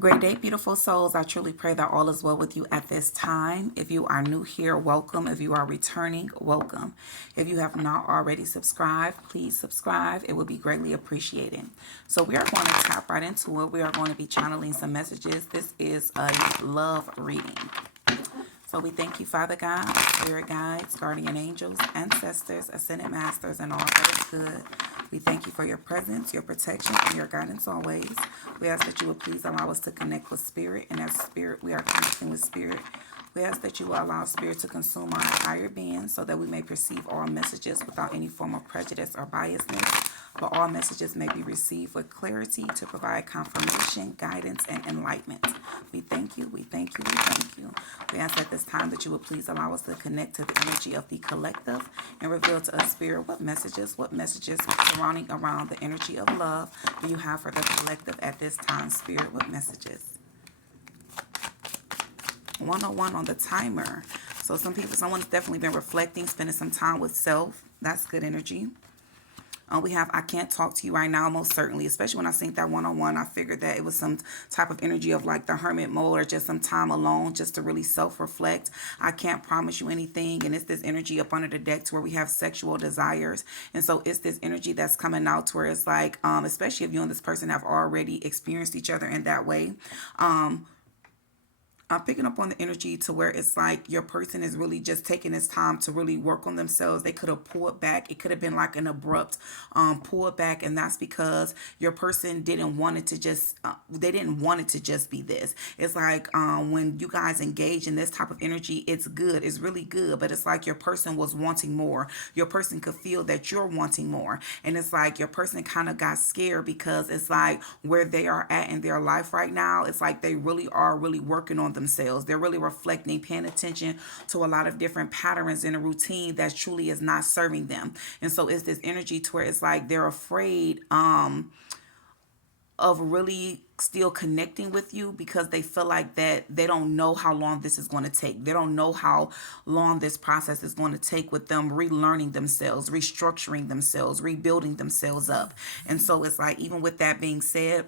Great day, beautiful souls. I truly pray that all is well with you at this time. If you are new here, welcome. If you are returning, welcome. If you have not already subscribed, please subscribe. It would be greatly appreciated. So we are going to tap right into it. We are going to be channeling some messages. This is a love reading. So we thank you, Father God, Spirit guides, guardian angels, ancestors, ascended masters, and all that is good. We thank you for your presence, your protection, and your guidance always. We ask that you would please allow us to connect with Spirit, and as Spirit, we are connecting with Spirit. We ask that you will allow Spirit to consume our entire being so that we may perceive all messages without any form of prejudice or biasness, but all messages may be received with clarity to provide confirmation, guidance, and enlightenment. We thank you, we thank you, we thank you. We ask at this time that you would please allow us to connect to the energy of the collective and reveal to us, Spirit, what messages surrounding around the energy of love do you have for the collective at this time, Spirit? What messages? 101 on the timer. So someone's definitely been reflecting, spending some time with self. That's good energy. We have I can't talk to you right now, most certainly, especially when I synced that 101. I figured that it was some type of energy of like the hermit mode or just some time alone just to really self-reflect. I can't promise you anything. And it's this energy up under the deck to where we have sexual desires. And so it's this energy that's coming out to where it's like, especially if you and this person have already experienced each other in that way. I'm picking up on the energy to where it's like your person is really just taking this time to really work on themselves. They could have pulled back. It could have been like an abrupt pull back, and that's because your person didn't want it to just they didn't want it to just be this. It's like when you guys engage in this type of energy, it's good. It's really good, but it's like your person was wanting more. Your person could feel that you're wanting more, and it's like your person kind of got scared because it's like where they are at in their life right now. It's like they really are really working on themselves. They're really reflecting, paying attention to a lot of different patterns in a routine that truly is not serving them. And so it's this energy to where it's like they're afraid of really still connecting with you because they feel like that they don't know how long this is going to take. They don't know how long this process is going to take with them relearning themselves, restructuring themselves, rebuilding themselves up. And so it's like, even with that being said,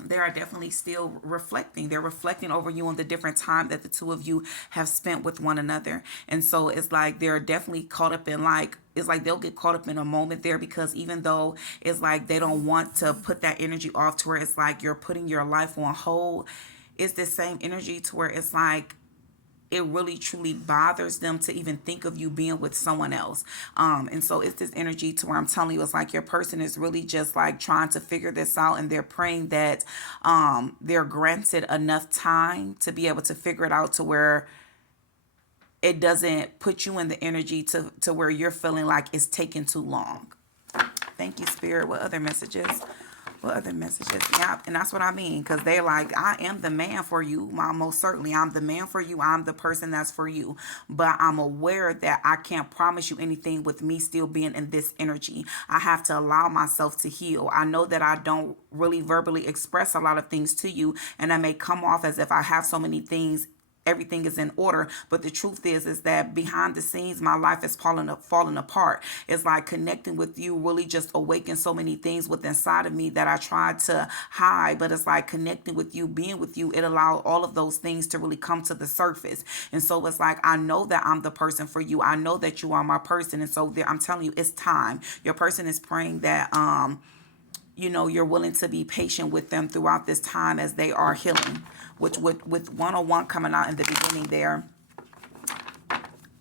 they are definitely still reflecting. They're reflecting over you on the different time that the two of you have spent with one another. And so it's like they're definitely caught up in like, it's like they'll get caught up in a moment there because even though it's like they don't want to put that energy off to where it's like you're putting your life on hold, it's the same energy to where it's like it really truly bothers them to even think of you being with someone else. And so it's this energy to where I'm telling you, it's like your person is really just like trying to figure this out, and they're praying that they're granted enough time to be able to figure it out to where it doesn't put you in the energy to where you're feeling like it's taking too long. Thank you, Spirit. What other messages? What other messages? Yeah, and that's what I mean, because they're like, I am the man for you. Well, most certainly, I'm the man for you. I'm the person that's for you. But I'm aware that I can't promise you anything with me still being in this energy. I have to allow myself to heal. I know that I don't really verbally express a lot of things to you, and I may come off as if I have so many things, everything is in order, but the truth is that behind the scenes my life is falling apart. It's like connecting with you really just awakened so many things within inside of me that I tried to hide, but it's like connecting with you, being with you, it allowed all of those things to really come to the surface. And so it's like, I know that I'm the person for you. I know that you are my person. And so I'm telling you, it's time. Your person is praying that you're willing to be patient with them throughout this time as they are healing. Which with 101 coming out in the beginning there,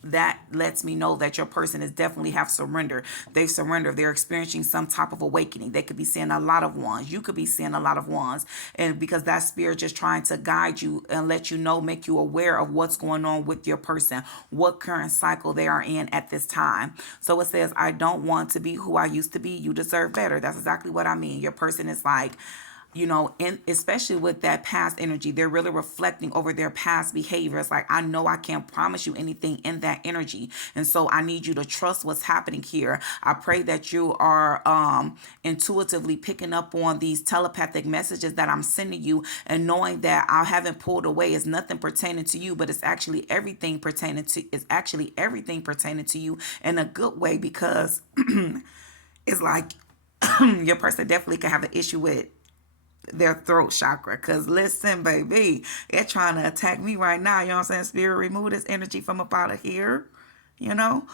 that lets me know that your person is definitely have surrendered. They've surrendered. They're experiencing some type of awakening. They could be seeing a lot of ones. You could be seeing a lot of ones. And because that spirit just trying to guide you and let you know, make you aware of what's going on with your person, what current cycle they are in at this time. So it says, I don't want to be who I used to be. You deserve better. That's exactly what I mean. Your person is like, and especially with that past energy, they're really reflecting over their past behaviors. Like, I know I can't promise you anything in that energy. And so I need you to trust what's happening here. I pray that you are intuitively picking up on these telepathic messages that I'm sending you, and knowing that I haven't pulled away. It's nothing pertaining to you, but it's actually everything pertaining to you in a good way, because it's like your person definitely can have an issue with their throat chakra. Because listen, baby, they're trying to attack me right now. You know what I'm saying? Spirit, remove this energy from up out of here. You know?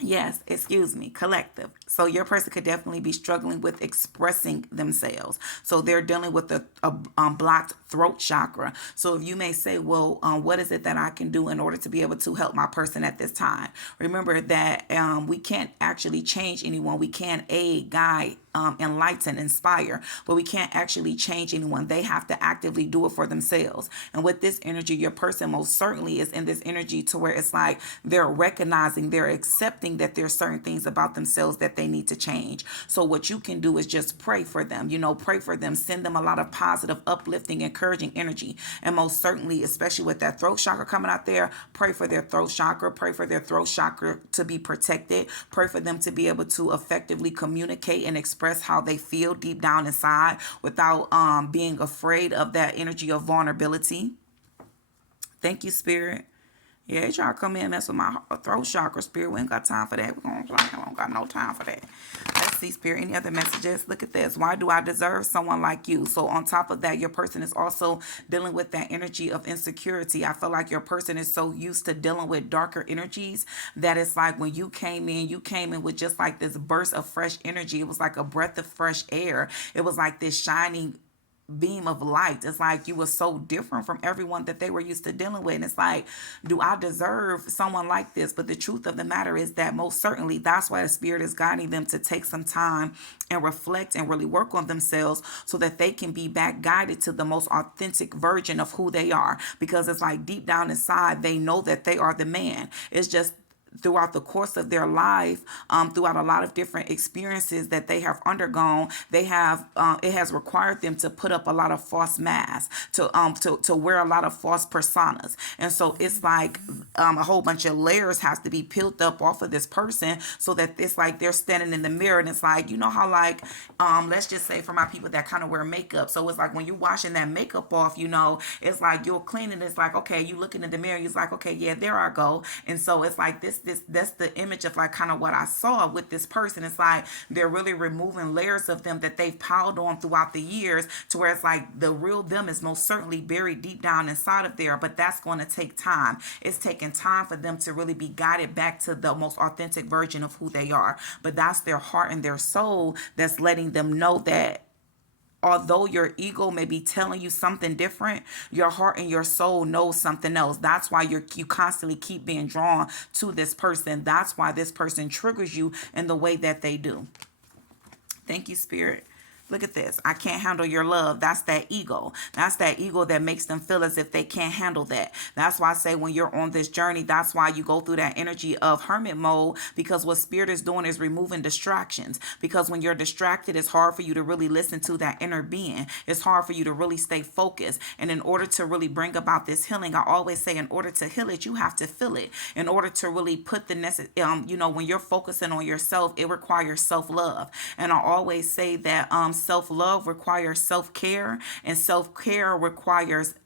Yes, excuse me, collective. So your person could definitely be struggling with expressing themselves. So they're dealing with a blocked throat chakra. So if you may say, well, what is it that I can do in order to be able to help my person at this time? Remember that we can't actually change anyone. We can aid, guide, enlighten, inspire, but we can't actually change anyone. They have to actively do it for themselves. And with this energy, your person most certainly is in this energy to where it's like they're recognizing, they're accepting that there's certain things about themselves that they need to change. So what you can do is just pray for them, pray for them, send them a lot of positive, uplifting, encouraging energy. And most certainly, especially with that throat chakra coming out there, pray for their throat chakra, pray for their throat chakra to be protected, pray for them to be able to effectively communicate and express how they feel deep down inside without being afraid of that energy of vulnerability. Thank you, Spirit. Yeah, they try to come in and mess with my throat chakra, Spirit. We ain't got time for that. We don't got no time for that. Let's see, Spirit. Any other messages? Look at this. Why do I deserve someone like you? So on top of that, your person is also dealing with that energy of insecurity. I feel like your person is so used to dealing with darker energies that it's like when you came in with just like this burst of fresh energy. It was like a breath of fresh air. It was like this shining beam of light. It's like you were so different from everyone that they were used to dealing with. And it's like, do I deserve someone like this? But the truth of the matter is that most certainly that's why the Spirit is guiding them to take some time and reflect and really work on themselves so that they can be back guided to the most authentic version of who they are. Because it's like deep down inside, they know that they are the man. It's just throughout the course of their life, throughout a lot of different experiences that they have undergone, they have it has required them to put up a lot of false masks, to wear a lot of false personas. And so it's like a whole bunch of layers has to be peeled up off of this person so that it's like they're standing in the mirror and it's like, how like let's just say for my people that kind of wear makeup, so it's like when you're washing that makeup off, it's like you'll clean it, it's like, okay, you looking in the mirror, it's like, okay, yeah, there I go. And so it's like that's the image of like kind of what I saw with this person. It's like they're really removing layers of them that they've piled on throughout the years to where it's like the real them is most certainly buried deep down inside of there. But that's going to take time. It's taking time for them to really be guided back to the most authentic version of who they are. But that's their heart and their soul that's letting them know that although your ego may be telling you something different, your heart and your soul knows something else. That's why you constantly keep being drawn to this person. That's why this person triggers you in the way that they do. Thank you, Spirit. Look at this. I can't handle your love. That's that ego. That's that ego that makes them feel as if they can't handle that. That's why I say when you're on this journey, that's why you go through that energy of hermit mode, because what Spirit is doing is removing distractions. Because when you're distracted, it's hard for you to really listen to that inner being. It's hard for you to really stay focused. And in order to really bring about this healing, I always say in order to heal it, you have to feel it. In order to really put the when you're focusing on yourself, it requires self-love. And I always say that self-love requires self-care, and self-care requires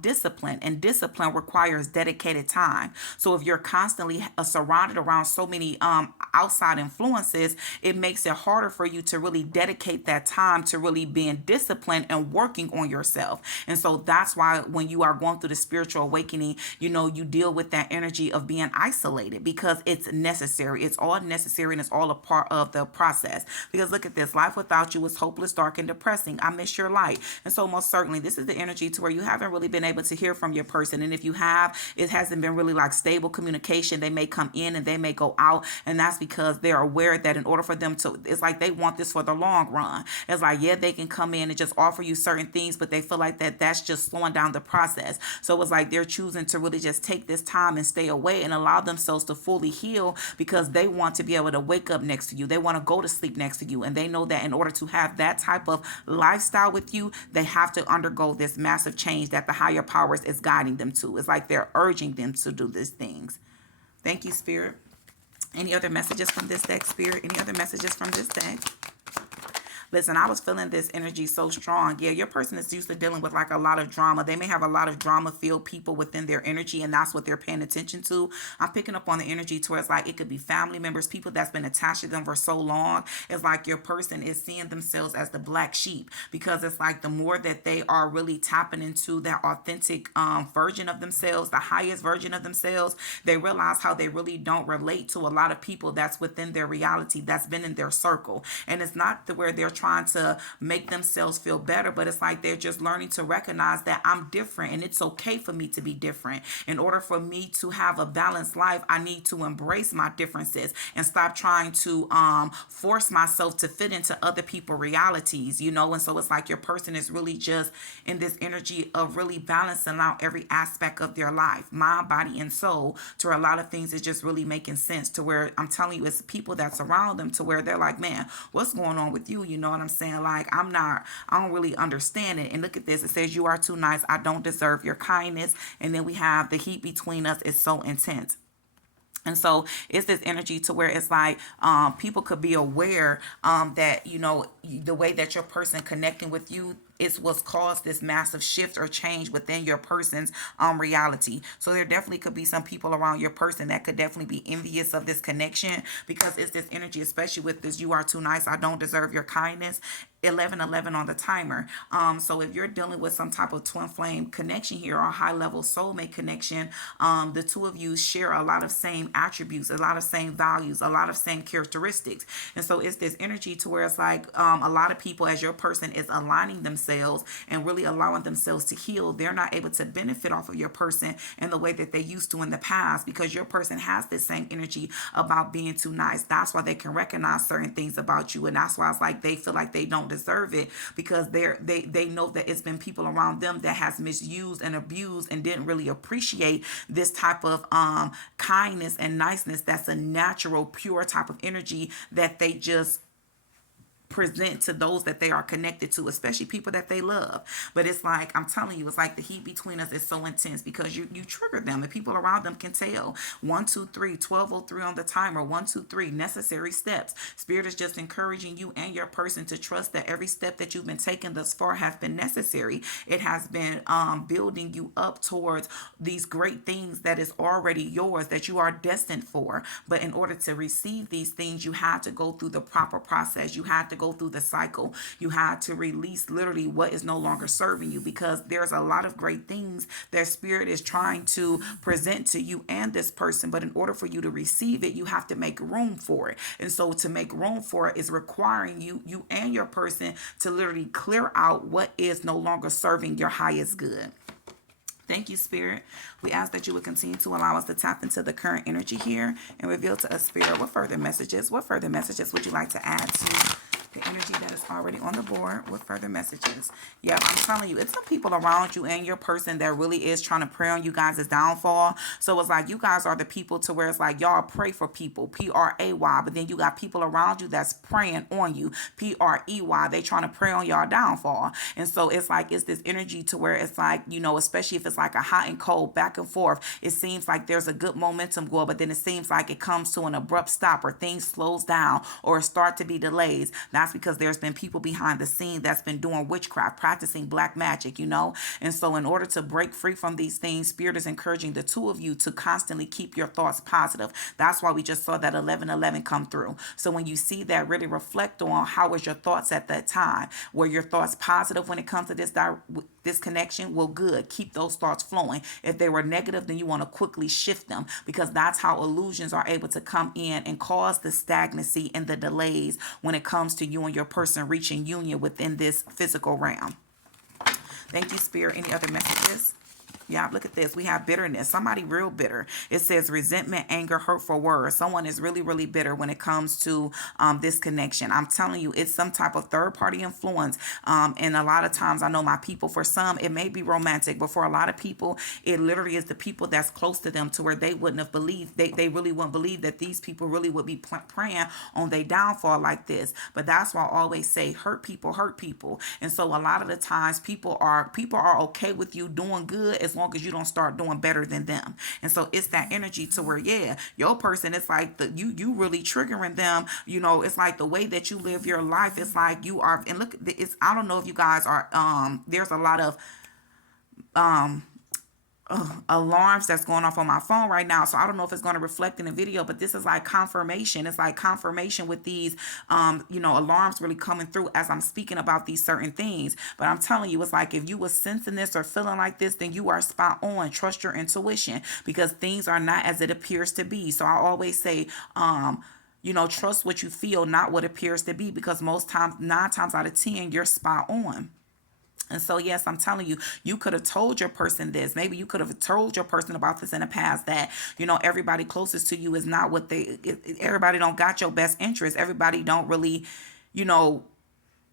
discipline, and discipline requires dedicated time. So if you're constantly surrounded around so many outside influences, it makes it harder for you to really dedicate that time to really being disciplined and working on yourself. And so that's why when you are going through the spiritual awakening, you deal with that energy of being isolated, because it's necessary. It's all necessary, and it's all a part of the process. Because look at this, life without you is hopeless, dark, and depressing. I miss your light. And so most certainly this is the energy to where you haven't really been able to hear from your person. And if you have, it hasn't been really like stable communication. They may come in and they may go out, and that's because they're aware that in order for them to, it's like they want this for the long run. It's like, yeah, they can come in and just offer you certain things, but they feel like that's just slowing down the process. So it's like they're choosing to really just take this time and stay away and allow themselves to fully heal, because they want to be able to wake up next to you. They want to go to sleep next to you. And they know that in order to have that type of lifestyle with you, they have to undergo this massive change that the higher powers is guiding them to. It's like they're urging them to do these things. Thank you, Spirit. Any other messages from this deck, Spirit? Any other messages from this deck? Listen, I was feeling this energy so strong. Yeah, your person is used to dealing with like a lot of drama. They may have a lot of drama filled people within their energy, and that's what they're paying attention to. I'm picking up on the energy towards like it could be family members, people that's been attached to them for so long. It's like your person is seeing themselves as the black sheep, because it's like the more that they are really tapping into that authentic version of themselves, the highest version of themselves, they realize how they really don't relate to a lot of people that's within their reality, that's been in their circle. And it's not to where they're trying to make themselves feel better, but it's like they're just learning to recognize that I'm different and it's okay for me to be different. In order for me to have a balanced life, I need to embrace my differences and stop trying to force myself to fit into other people's realities, you know. And so it's like your person is really just in this energy of really balancing out every aspect of their life, mind, body, and soul, to where a lot of things is just really making sense, to where I'm telling you, it's people that's around them to where they're like, man, what's going on with you? You know what I'm saying? Like, I don't really understand it. And look at this. It says, you are too nice. I don't deserve your kindness. And then we have the heat between us is so intense. And so it's this energy to where it's like people could be aware that, you know, the way that your person connecting with you is what's caused this massive shift or change within your person's reality. So there definitely could be some people around your person that could definitely be envious of this connection, because it's this energy, especially with this, you are too nice, I don't deserve your kindness. 1111 on the timer. So if you're dealing with some type of twin flame connection here, or high level soulmate connection, the two of you share a lot of same attributes, a lot of same values, a lot of same characteristics. And so it's this energy to where it's like a lot of people, as your person is aligning themselves and really allowing themselves to heal, they're not able to benefit off of your person in the way that they used to in the past, because your person has this same energy about being too nice. That's why they can recognize certain things about you, and that's why it's like they feel like they don't deserve it, because they know that it's been people around them that has misused and abused and didn't really appreciate this type of kindness and niceness. That's a natural, pure type of energy that they just present to those that they are connected to, especially people that they love. But it's like, I'm telling you, it's like the heat between us is so intense, because you trigger them, and people around them can tell. 1 2 3 1203 on the timer. 1 2 3 necessary steps. Spirit is just encouraging you and your person to trust that every step that you've been taking thus far has been necessary. It has been building you up towards these great things that is already yours, that you are destined for. But in order to receive these things, you had to go through the proper process. You had to go through the cycle. You had to release literally what is no longer serving you, because there's a lot of great things that spirit is trying to present to you and this person. But in order for you to receive it, you have to make room for it. And so to make room for it is requiring you and your person to literally clear out what is no longer serving your highest good. Thank you, Spirit. We ask that you would continue to allow us to tap into the current energy here and reveal to us, Spirit, what further messages would you like to add to the energy that is already on the board? With further messages? Yeah, I'm telling you, it's the people around you and your person that really is trying to prey on you guys' downfall. So it's like you guys are the people to where it's like y'all pray for people, P-R-A-Y, but then you got people around you that's preying on you, P-R-E-Y. They trying to prey on y'all downfall. And so it's like it's this energy to where it's like, you know, especially if it's like a hot and cold back and forth, it seems like there's a good momentum going, but then it seems like it comes to an abrupt stop, or things slows down, or start to be delays. That's because there's been people behind the scene that's been doing witchcraft, practicing black magic, you know. And so in order to break free from these things, Spirit is encouraging the two of you to constantly keep your thoughts positive. That's why we just saw that 1111 come through. So when you see that, really reflect on how was your thoughts at that time. Were your thoughts positive when it comes to this connection? Well, good. Keep those thoughts flowing. If they were negative, then you want to quickly shift them, because that's how illusions are able to come in and cause the stagnancy and the delays when it comes to you and your person reaching union within this physical realm. Thank you, Spirit. Any other messages? Yeah, look at this. We have bitterness. Somebody real bitter. It says resentment, anger, hurtful words. Someone is really, really bitter when it comes to this connection. I'm telling you, it's some type of third party influence. And a lot of times, I know my people, for some, it may be romantic, but for a lot of people, it literally is the people that's close to them, to where they wouldn't have believed, they really wouldn't believe that these people really would be praying on their downfall like this. But that's why I always say hurt people hurt people. And so a lot of the times people are okay with you doing good as long as you don't start doing better than them. And so it's that energy to where, yeah, your person, it's like you really triggering them. It's like the way that you live your life. It's like you are, and look, it's, I don't know if you guys are, there's a lot of alarms that's going off on my phone right now, so I don't know if it's going to reflect in the video, but this is like confirmation. It's like confirmation with these alarms really coming through as I'm speaking about these certain things. But I'm telling you, it's like if you were sensing this or feeling like this, then you are spot on. Trust your intuition, because things are not as it appears to be. So I always say, trust what you feel, not what appears to be, because most times, 9 times out of 10, you're spot on. And so, yes, I'm telling you, you could have told your person this. Maybe you could have told your person about this in the past, that, everybody closest to you is not what everybody don't got your best interest. Everybody don't really,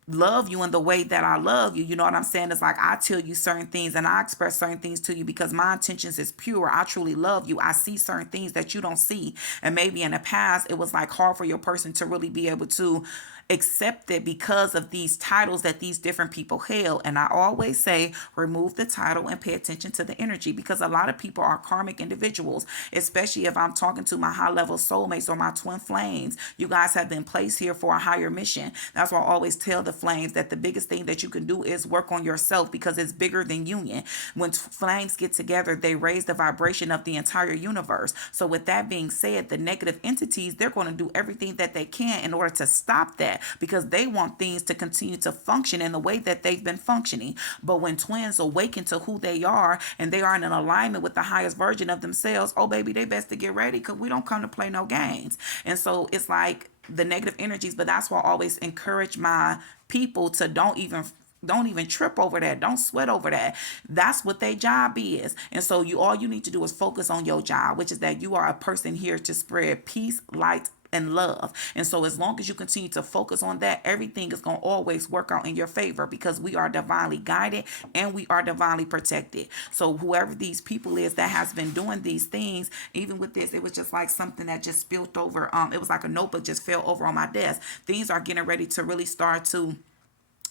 love you in the way that I love you. You know what I'm saying? It's like I tell you certain things and I express certain things to you because my intentions is pure. I truly love you. I see certain things that you don't see. And maybe in the past, it was like hard for your person to really be able to accept it because of these titles that these different people held. And I always say, remove the title and pay attention to the energy, because a lot of people are karmic individuals, especially if I'm talking to my high level soulmates or my twin flames. You guys have been placed here for a higher mission. That's why I always tell the flames that the biggest thing that you can do is work on yourself, because it's bigger than union. When flames get together, they raise the vibration of the entire universe. So with that being said, the negative entities, they're going to do everything that they can in order to stop that, because they want things to continue to function in the way that they've been functioning. But when twins awaken to who they are and they are in an alignment with the highest version of themselves, oh baby, they best to get ready, because we don't come to play no games. And so it's like the negative energies, but that's why I always encourage my people to don't even trip over that. Don't sweat over that. That's what their job is. And so all you need to do is focus on your job, which is that you are a person here to spread peace, light, and love. And so as long as you continue to focus on that, everything is going to always work out in your favor, because we are divinely guided and we are divinely protected. So whoever these people is that has been doing these things, even with this, it was just like something that just spilled over. It was like a notebook just fell over on my desk. Things are getting ready to really start to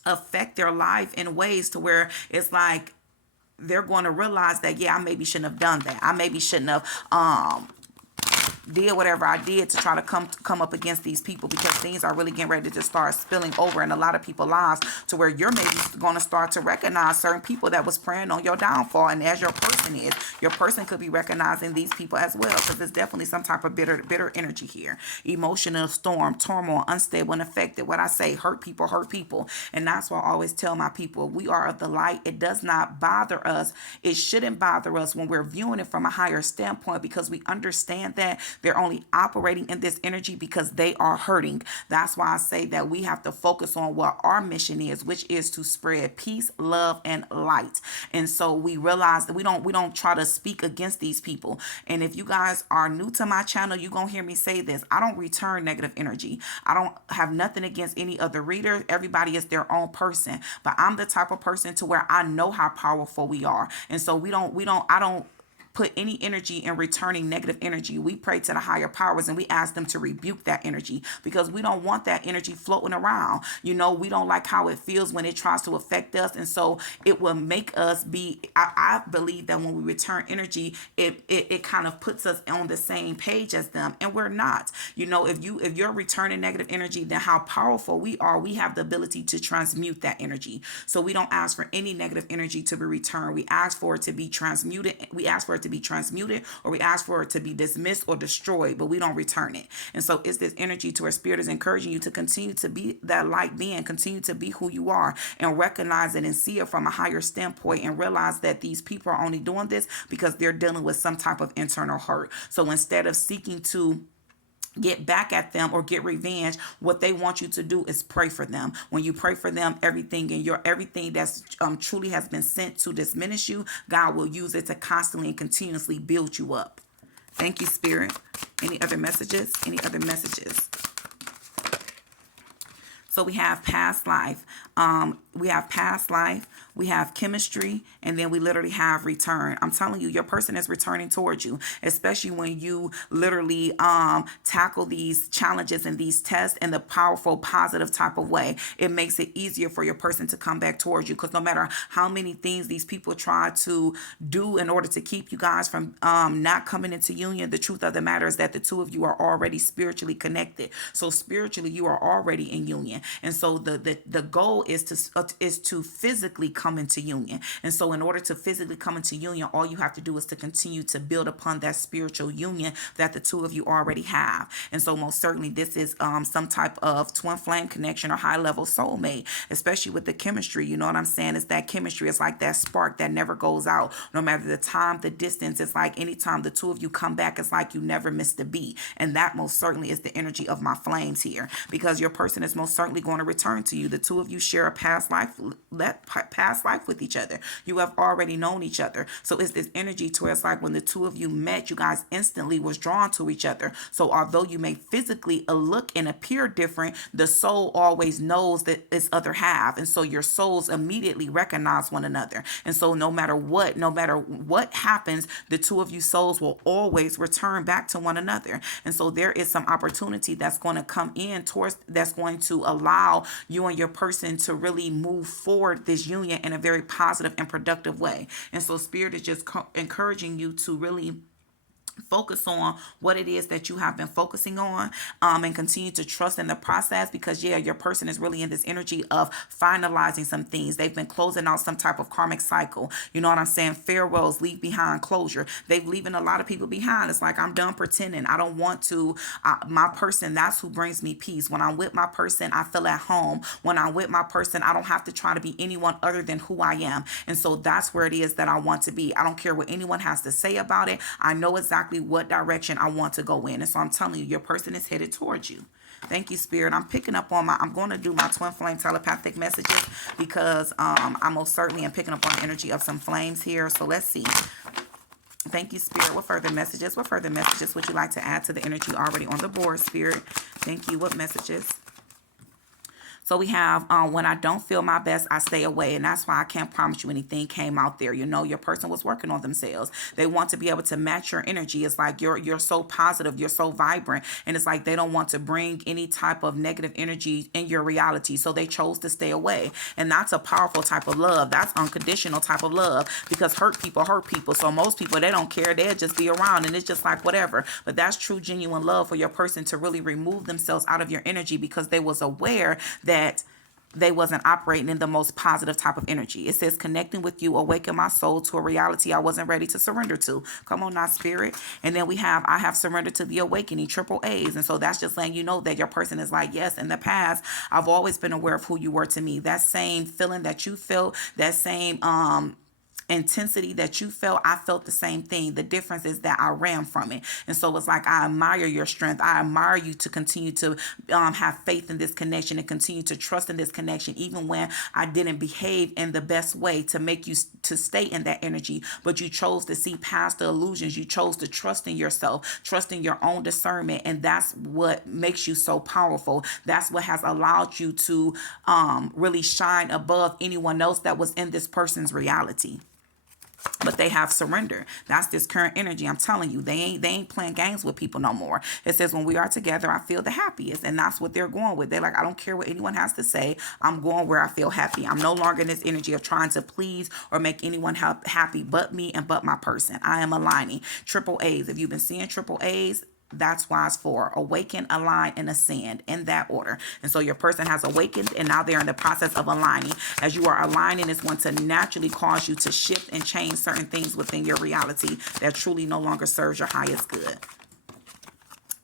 affect their life in ways to where it's like they're going to realize that, yeah, I maybe shouldn't have done that. I maybe shouldn't have did whatever I did to try to come up against these people, because things are really getting ready to start spilling over in a lot of people's lives, to where you're maybe going to start to recognize certain people that was preying on your downfall. And as your person could be recognizing these people as well, because there's definitely some type of bitter energy here. Emotional storm, turmoil, unstable and affected. What I say, hurt people. And that's why I always tell my people, we are of the light. It does not bother us. It shouldn't bother us when we're viewing it from a higher standpoint, because we understand that they're only operating in this energy because they are hurting. That's why I say that we have to focus on what our mission is, which is to spread peace, love, and light. And so we realize that we don't try to speak against these people. And if you guys are new to my channel, you're going to hear me say this. I don't return negative energy. I don't have nothing against any other reader. Everybody is their own person. But I'm the type of person to where I know how powerful we are. And so I don't put any energy in returning negative energy. We pray to the higher powers and we ask them to rebuke that energy, because we don't want that energy floating around. We don't like how it feels when it tries to affect us. And so it will make us I believe that when we return energy, it kind of puts us on the same page as them, and we're not. If you're returning negative energy, then how powerful we are. We have the ability to transmute that energy. So we don't ask for any negative energy to be returned. We ask for it to be transmuted. Or we ask for it to be dismissed or destroyed, but we don't return it. And so it's this energy to where Spirit is encouraging you to continue to be that light being, continue to be who you are, and recognize it and see it from a higher standpoint, and realize that these people are only doing this because they're dealing with some type of internal hurt. So instead of seeking to get back at them or get revenge, what they want you to do is pray for them. When you pray for them, everything that's truly has been sent to diminish you, God will use it to constantly and continuously build you up. Thank you, Spirit. Any other messages? So we have past life. we have past life, we have chemistry, and then we literally have return. I'm telling you, your person is returning towards you, especially when you literally tackle these challenges and these tests in the powerful, positive type of way. It makes it easier for your person to come back towards you, because no matter how many things these people try to do in order to keep you guys from not coming into union, the truth of the matter is that the two of you are already spiritually connected. So spiritually, you are already in union, and so the goal is to physically come into union. And so in order to physically come into union, all you have to do is to continue to build upon that spiritual union that the two of you already have. And so most certainly this is some type of twin flame connection or high level soulmate, especially with the chemistry. You know what I'm saying? It's that chemistry. It's like that spark that never goes out, no matter the time, the distance. It's like anytime the two of you come back, it's like you never missed a beat. And that most certainly is the energy of my flames here, because your person is most certainly going to return to you. The two of you share a past life with each other. You have already known each other. So it's this energy to where it's like when the two of you met, you guys instantly was drawn to each other. So although you may physically look and appear different, the soul always knows that its other half. And so your souls immediately recognize one another. And so no matter what happens, the two of you souls will always return back to one another. And so there is some opportunity that's going to come in towards, that's going to allow you and your person to really move forward this union in a very positive and productive way. And so spirit is just encouraging you to really focus on what it is that you have been focusing on, and continue to trust in the process, because your person is really in this energy of finalizing some things. They've been closing out some type of karmic cycle. You know what I'm saying? Farewells, leave behind closure. They've leaving a lot of people behind. It's like, I'm done pretending. I don't want to. My person, that's who brings me peace. When I'm with my person, I feel at home. When I'm with my person, I don't have to try to be anyone other than who I am. And so that's where it is that I want to be. I don't care what anyone has to say about it. I know exactly what direction I want to go in. And so I'm telling you, your person is headed towards you. Thank you, Spirit. I'm picking up on I'm going to do my twin flame telepathic messages, because I most certainly am picking up on the energy of some flames here. So let's see. Thank you, Spirit. What further messages? What further messages would you like to add to the energy already on the board, Spirit? Thank you. What messages? So we have, when I don't feel my best, I stay away. And that's why I can't promise you anything came out there. You know, your person was working on themselves. They want to be able to match your energy. It's like you're so positive, you're so vibrant. And it's like they don't want to bring any type of negative energy in your reality. So they chose to stay away. And that's a powerful type of love. That's unconditional type of love, because hurt people hurt people. So most people, they don't care. They'll just be around and it's just like whatever. But that's true, genuine love for your person to really remove themselves out of your energy, because they was aware that they wasn't operating in the most positive type of energy. It says, connecting with you, awaken my soul to a reality I wasn't ready to surrender to. Come on now, Spirit. And then we have, I have surrendered to the awakening, triple A's. And so that's just letting you know that your person is like, yes, in the past, I've always been aware of who you were to me. That same feeling that you felt, that same, intensity that you felt, I felt the same thing. The difference is that I ran from it. And so it's like, I admire your strength. I admire you to continue to have faith in this connection and continue to trust in this connection, even when I didn't behave in the best way to make you to stay in that energy. But you chose to see past the illusions. You chose to trust in yourself, trust in your own discernment. And that's what makes you so powerful. That's what has allowed you to really shine above anyone else that was in this person's reality. But they have surrendered. That's this current energy. I'm telling you, they ain't playing games with people no more. It says, when we are together, I feel the happiest. And that's what they're going with. They're like, I don't care what anyone has to say. I'm going where I feel happy. I'm no longer in this energy of trying to please or make anyone happy but me and but my person. I am aligning. Triple A's. If you've been seeing triple A's, that's why it's for awaken, align, and ascend, in that order. And so your person has awakened, and now they're in the process of aligning. As you are aligning, it's going to naturally cause you to shift and change certain things within your reality that truly no longer serves your highest good.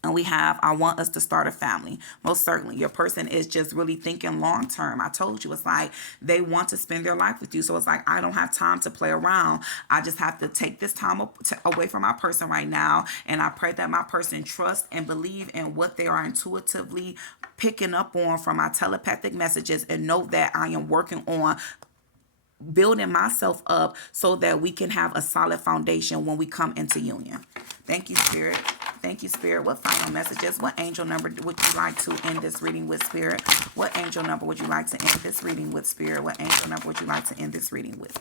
And we have, I want us to start a family. Most certainly, your person is just really thinking long term. I told you, it's like they want to spend their life with you. So it's like, I don't have time to play around. I just have to take this time away from my person right now. And I pray that my person trusts and believe in what they are intuitively picking up on from my telepathic messages, and know that I am working on building myself up so that we can have a solid foundation when we come into union. Thank you, Spirit. Thank you, Spirit. What final messages? What angel number would you like to end this reading with, Spirit? What angel number would you like to end this reading with, Spirit? What angel number would you like to end this reading with?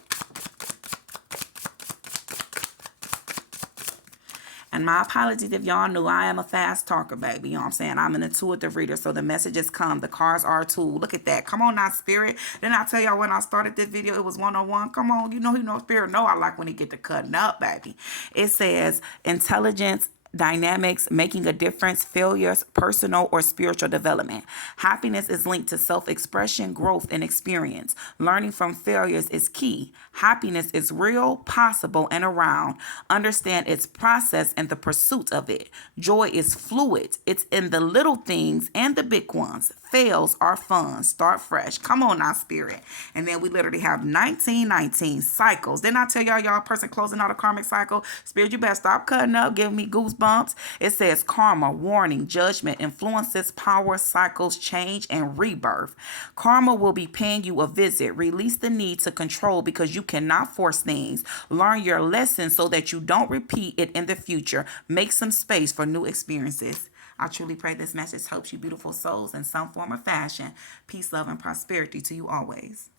And my apologies if y'all knew I am a fast talker, baby. You know what I'm saying? I'm an intuitive reader, so the messages come. The cards are a tool. Look at that. Come on now, Spirit. Didn't I tell y'all when I started this video, it was 101? Come on. You know, Spirit. No, I like when it get to cutting up, baby. It says intelligence, dynamics, making a difference, failures, personal or spiritual development. Happiness is linked to self-expression, growth, and experience. Learning from failures is key. Happiness is real, possible, and around. Understand its process and the pursuit of it. Joy is fluid. It's in the little things and the big ones. Fails are fun. Start fresh. Come on now, Spirit. And then we literally have 1919 cycles. Didn't I tell y'all person closing out a karmic cycle? Spirit, you better stop cutting up, giving me goosebumps. It says karma, warning, judgment, influences, power, cycles, change, and rebirth. Karma will be paying you a visit. Release the need to control because you cannot force things. Learn your lesson so that you don't repeat it in the future. Make some space for new experiences. I truly pray this message helps you beautiful souls in some form or fashion. Peace, love, and prosperity to you always.